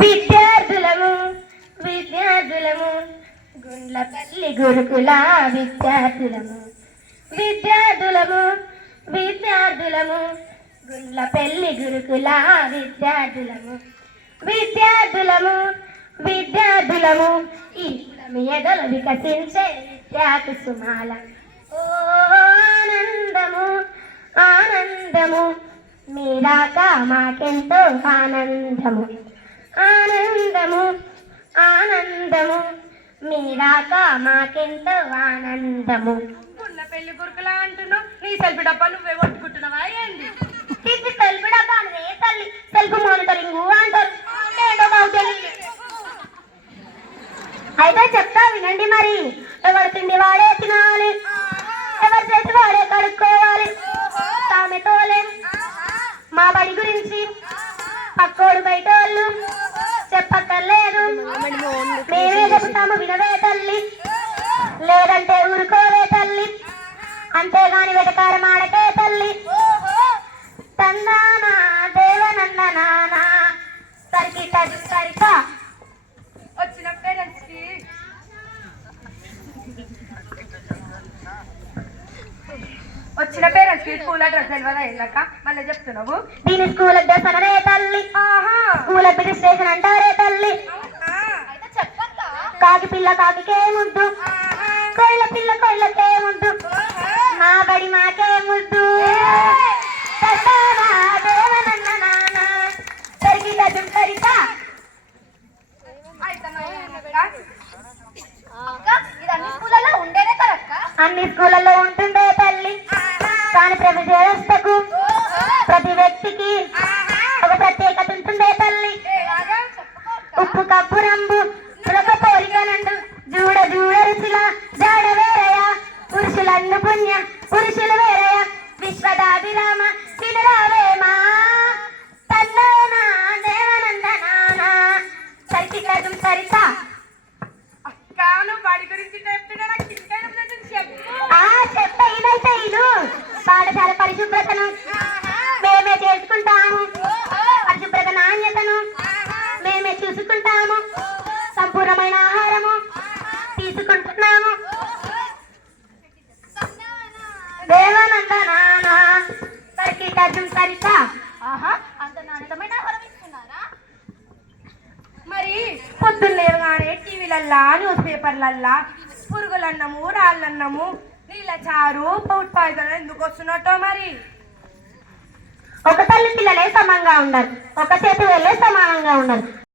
విద్యార్థులము విద్యార్థులము గుండ్లపల్లి గురుకుల విద్యార్థులము విద్యార్థులము విద్యార్థులము గుండ్లపల్లి గురుకుల విద్యార్థులము విద్యార్థులము విద్యార్థులము ఈ ఎదలు వికసించే విద్యా కుసుమాల ఓ ఆనందము ఆనందము మీరాక మాకెంతో ఆనందము ఆనందము ఆనందము మీరాక మాకెంతో ఆనందము. పెళ్లి గురుకులా అంటున్నావు, నీ సెల్ఫీ డబ్బా నువ్వే కొట్టుకుంటున్నావా ఏంది? ఇది సెల్ఫీ డబ్బా అనే తల్లి, సెల్ఫ్ మానిటరింగ్ అంటారు. అయితే చెప్తా వినండి మరి. ఎవరు తిండి వాడే తినాలి, ఎవరు చేసి వాడే కడుక్కోవాలి. సామెతోలే మా బడి గురించి పక్కోడు బయట వాళ్ళు చెప్పక్కర్లేదు, మేమే చెబుతాము వినవే తల్లి, లేదంటే ఊరుకోవే తల్లి, అంతేగాని వెటకారం ఆడకే తల్లి. తందానా దేవనందనానా సరికిట సరిక వచ్చిన పేరెంట్స్ కి స్కూల్ అడ్రస్ తెలియదా వెళ్ళక మళ్ళీ చెప్తున్నావు. దీని స్కూల్ అడ్రస్ అనరే తల్లి, స్కూల్ అడ్మినిస్ట్రేషన్ అంటారే తల్లి. కాకి పిల్ల కాకికే ముద్దు, కోయిల పిల్ల కోయిలకే ముద్దు, మా బడి మాకే ముద్దు. అన్ని స్కూళ్ళలో ఉంటుందే తల్లి, కానీ ప్రతి వ్యవస్థకు ప్రతి వ్యక్తికి ఒక ప్రత్యేకత ఉంటుందే తల్లి. ఉప్పు కప్పు రంబు పులక పోలికనండు జూడ జూడ రుచుల జాడ వేరయ పురుషులందు పుణ్య పురుషులు వేరయ విశ్వదాభిరామ వినరావేమా తల్లోనా దేవనందనానా సరికిటం సరిత. అక్కాను వాడి గురించి చెప్తున్నా, చెప్ప ఇదైతే ఇను. పాఠశాల పరిశుభ్రతను మేమే చేసుకుంటాము, పరిశుభ్రత నాణ్యతను మేమే చూసుకుంటాము, సంపూర్ణమైన ఆహారము తీసుకుంటున్నాము. దేవానందనానా సరికిటం సరిత. అంత నాణ్యతమైన ఆహారం ఇస్తున్నారా? మరి పొద్దున్నేరుగానే టీవీలల్లా న్యూస్ పేపర్లల్లా పురుగులన్నము రాళ్ళన్నము నీళ్ళ చారు ఫుడ్ పాయిజన్ ఎందుకు వస్తున్నట్టో మరి. ఒక తల్లి పిల్లలే సమంగా ఉండరు, ఒక చేతి వెళ్ళే సమానంగా ఉండరు.